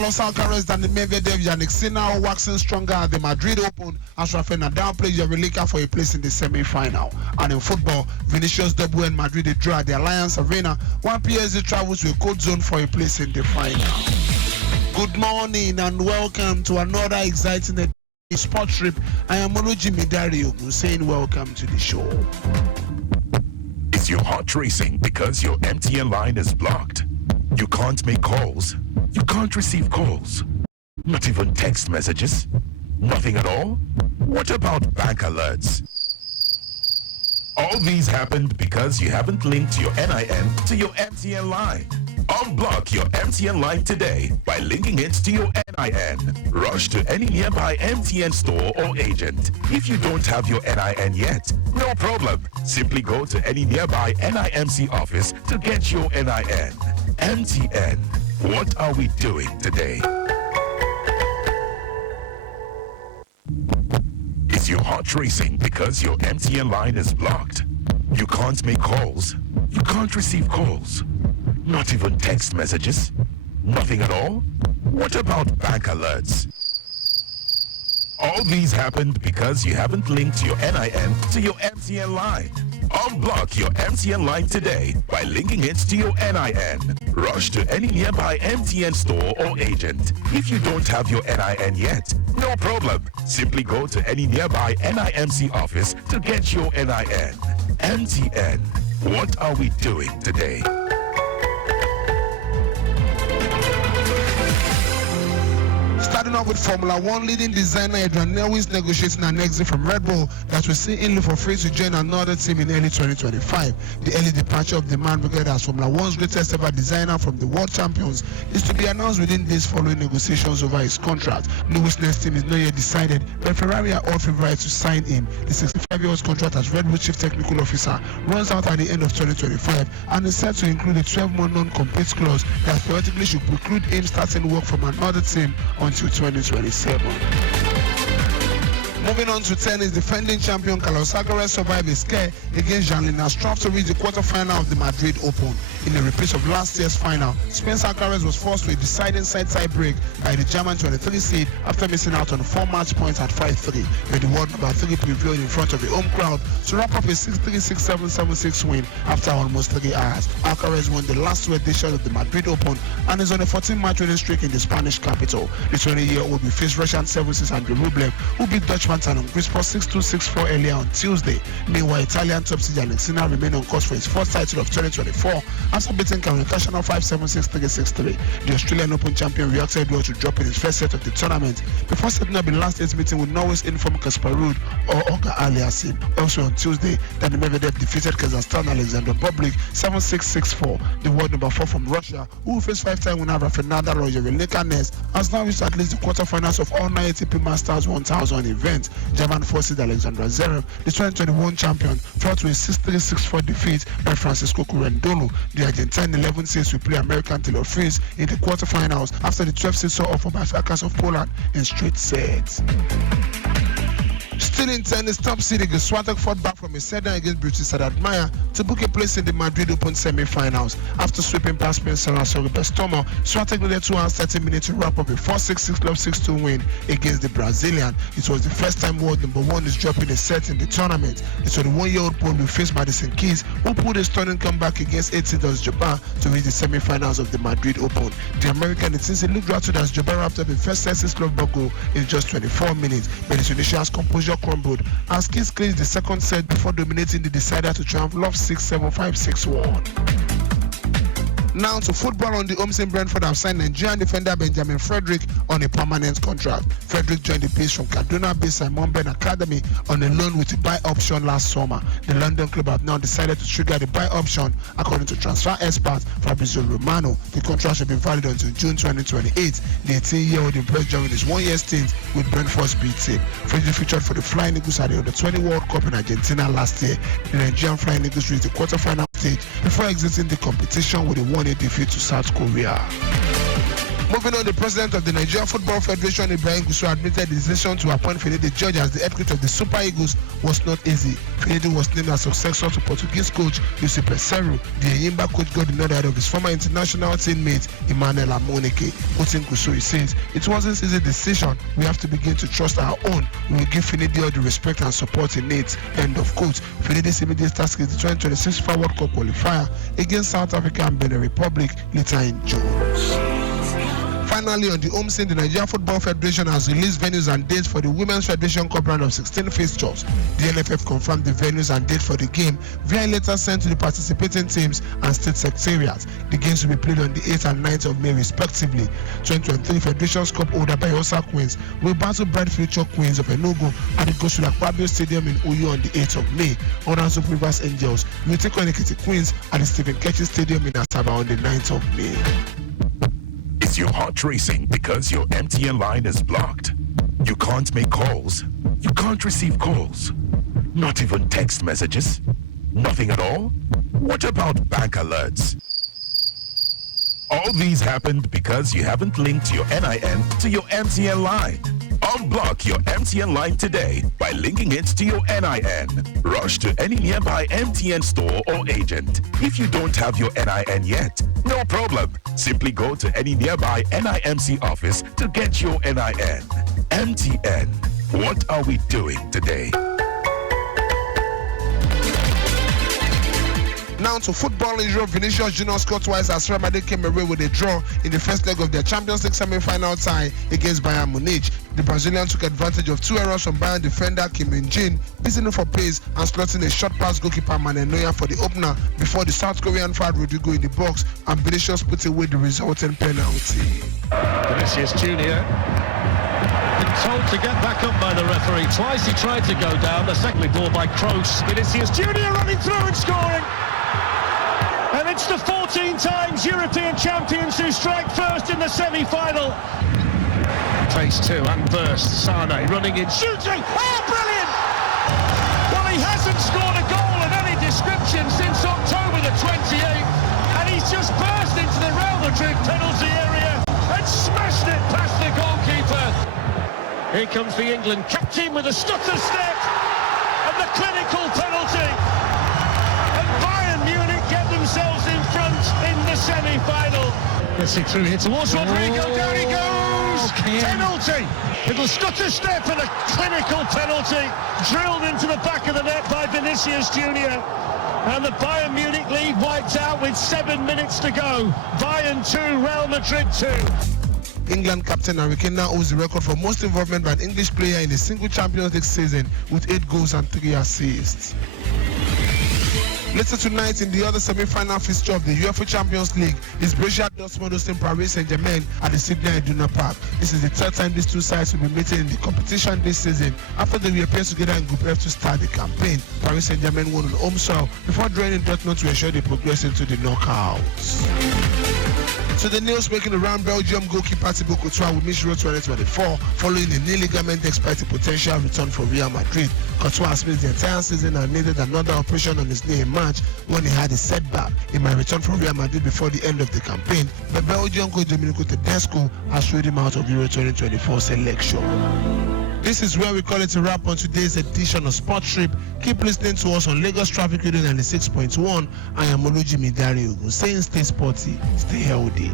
Carlos Alcaraz than the Medvedev, Yannick Sinner waxing stronger at the Madrid Open as Rafael Nadal plays Eureka for a place in the semi-final. And in football, Vinicius double and Madrid they draw at the Alliance Arena, while PSG travels to a cold zone for a place in the final. Good morning and welcome to another exciting sports trip. I am Olujimi Dare-Ogun saying welcome to the show. Is your heart racing because your MTN line is blocked? You can't make calls. You can't receive calls. Not even text messages. Nothing at all? What about bank alerts? All these happened because you haven't linked your NIN to your MTN line. Unblock your MTN line today by linking it to your NIN. Rush to any nearby MTN store or agent. If you don't have your NIN yet, no problem. Simply go to any nearby NIMC office to get your NIN. MTN. What are we doing today? Is your heart racing because your MTN line is blocked? You can't make calls. You can't receive calls. Not even text messages. Nothing at all? What about bank alerts? All these happened because you haven't linked your NIN to your MTN line. Unblock your MTN line today by linking it to your NIN. Rush to any nearby MTN store or agent. If you don't have your NIN yet, no problem. Simply go to any nearby NIMC office to get your NIN. MTN. What are we doing today? Starting off with Formula One, leading designer Adrian Newey is negotiating an exit from Red Bull that will see him for free to join another team in early 2025. The early departure of the man regarded as Formula One's greatest ever designer from the World Champions is to be announced within days following negotiations over his contract. Lewis' next team is not yet decided, but Ferrari are all favourites to sign him. The 65-year-old contract as Red Bull Chief Technical Officer runs out at the end of 2025 and is set to include a 12-month non-compete clause that theoretically should preclude him starting work from another team until 2027. Moving on to tennis, defending champion Carlos Alcaraz survived a scare against Jan-Lennard Struff to reach the quarterfinal of the Madrid Open. In a repeat of last year's final, Spencer Alcaraz was forced to a deciding set-tie break by the German 23 seed after missing out on 4 match points at 5-3, where the world number 3 prevailed in front of the home crowd to wrap up a 6-3, 6-7, 7-6 win after almost 3 hours. Alcaraz won the last 2 editions of the Madrid Open and is on a 14-match winning streak in the Spanish capital. The 20-year-old will be faced Russian 7-6 Andrei Rublev, who beat Dutchman on Greece for 6-2, 6-4 earlier on Tuesday. Meanwhile, Italian top seed Yannick Sinner remained on course for his first title of 2024 after beating Cameron Kirchner 5-7, 6-3, 6-3. The Australian Open champion reacted well to dropping his first set of the tournament before setting up the last 8 meeting with Norway's informed Kasper Ruud or Olga Aliassime. Also on Tuesday, Dani Medvedev defeated Kazakhstan Alexander Bublik 7-6, 6-4. The world number 4 from Russia, who will face 5-time winner Rafael Nadal or Eureka next, has now reached at least the quarterfinals of all 9 ATP Masters 1000 events. German forces Alexander Zverev, the 2021 champion, fell to a 6-3, 6-4 defeat by Francisco Curandolo. The Argentine 11 seeds will play American Taylor Fritz in the quarterfinals after the 12 seeds saw off by Fakas of Poland in straight sets. Still in tennis, top seed Swiatek fought back from a set-down against British Sadadmaya to book a place in the Madrid Open semi-finals. After sweeping past Spencer and Stomo, Swiatek needed 2 hours 30 minutes to wrap up a 4-6, 6-6 win against the Brazilian. It was the first time world number 1 is dropping a set in the tournament. The 21-year-old Pole will face Madison Keys, who pulled a stunning comeback against 8 seeders Japan to reach the semi-finals of the Madrid Open. The American, it seems, looked rattled as Japan wrapped up a first set 6-love goal in just 24 minutes, but the Tunisian's composure crumbled as Keys cleared the second set before dominating the decider to triumph love 6-7, 5-6-1. Now to football. On the home team, Brentford have signed Nigerian defender Benjamin Frederick on a permanent contract. Frederick joined the base from Kaduna-based Simon Ben Academy on a loan with a buy option last summer. The London club have now decided to trigger the buy option according to transfer expert Fabrizio Romano. The contract should be valid until June 2028. The 18-year-old impressed during his 1-year stint with Brentford's B team. Frederick featured for the Flying Eagles at the Under-20 World Cup in Argentina last year. The Nigerian Flying Eagles reached the quarterfinal stage before exiting the competition with a 1-8 defeat to South Korea. Moving on, the president of the Nigeria Football Federation, Ibrahim Gusau, admitted the decision to appoint Finidi George as the head coach of the Super Eagles was not easy. Finidi was named as successor to Portuguese coach Jose Peseiro. The Enyimba coach got the nod ahead of his former international teammate Emmanuel Amoneke. Quoting Gusau, he says, "It wasn't an easy decision. We have to begin to trust our own. We will give Finidi all the respect and support he needs." End of quote. Finidi's immediate task is the 2026 FIFA World Cup qualifier against South Africa and Benin Republic later in June. Finally, on the home scene, the Nigeria Football Federation has released venues and dates for the Women's Federation Cup round of 16 fixtures. The NFF confirmed the venues and date for the game via letter sent to the participating teams and state secretariats. The games will be played on the 8th and 9th of May respectively. 2023 Federation's Cup holder Bayelsa Queens will battle Bright Future Queens of Enugu at the Gosula Kwabio Stadium in Uyo on the 8th of May. Orange Rivers Angels will take on Ekiti Queens at the Stephen Kechi Stadium in Asaba on the 9th of May. Is your heart racing because your MTN line is blocked? You can't make calls. You can't receive calls. Not even text messages? Nothing at all? What about bank alerts? All these happened because you haven't linked your NIN to your MTN line. Unblock your MTN line today by linking it to your NIN. Rush to any nearby MTN store or agent. If you don't have your NIN yet, no problem. Simply go to any nearby NIMC office to get your NIN. MTN. What are we doing today? Now to football in Europe, Vinicius Junior scored twice as Real Madrid came away with a draw in the first leg of their Champions League semi-final tie against Bayern Munich. The Brazilian took advantage of two errors from Bayern defender Kim Min-jin, missing him for pace and slotting a shot past goalkeeper Manuel Neuer for the opener before the South Korean fired Rodrigo in the box and Vinicius put away the resulting penalty. Vinicius Junior been told to get back up by the referee. Twice he tried to go down, the second ball by Kroos. Vinicius Junior running through and scoring. And it's the 14 times European champions who strike first in the semi-final. Phase two and burst. Sane running in, shooting. Oh, brilliant! Well, he hasn't scored a goal of any description since October the 28th. And he's just burst into the Real Madrid penalty area and smashed it past the goalkeeper. Here comes the England captain with a stutter step and the clinical penalty. And Bayern Munich get themselves in front in the semi-final. Let's see through here towards Rodrigo. Down he goes. Penalty. Little stutter step and a clinical penalty drilled into the back of the net by Vinicius Junior. And the Bayern Munich lead wiped out with 7 minutes to go. Bayern 2, Real Madrid 2. England captain Harry Kane now holds the record for most involvement by an English player in a single Champions League season with 8 goals and 3 assists. Later tonight, in the other semi-final fixture of the UEFA Champions League, is Borussia Dortmund hosting Paris Saint-Germain at the Sydney Iduna Park. This is the third time these two sides will be meeting in the competition this season after they will appear together in Group F to start the campaign. Paris Saint-Germain won on home soil before drawing in Dortmund to ensure they progress into the knockouts. So the news making around Belgium goalkeeper Thibaut Courtois will miss Euro 2024 following a knee ligament despite a potential return for Real Madrid. Courtois has missed the entire season and needed another operation on his knee in March when he had a setback. He might return for Real Madrid before the end of the campaign, but Belgian coach Domenico Tedesco has ruled him out of Euro 2024 selection. This is where we call it a wrap on today's edition of Sports Trip. Keep listening to us on Lagos Traffic Radio 96.1. I am Olujimi Dare-Ogun saying stay sporty, stay healthy.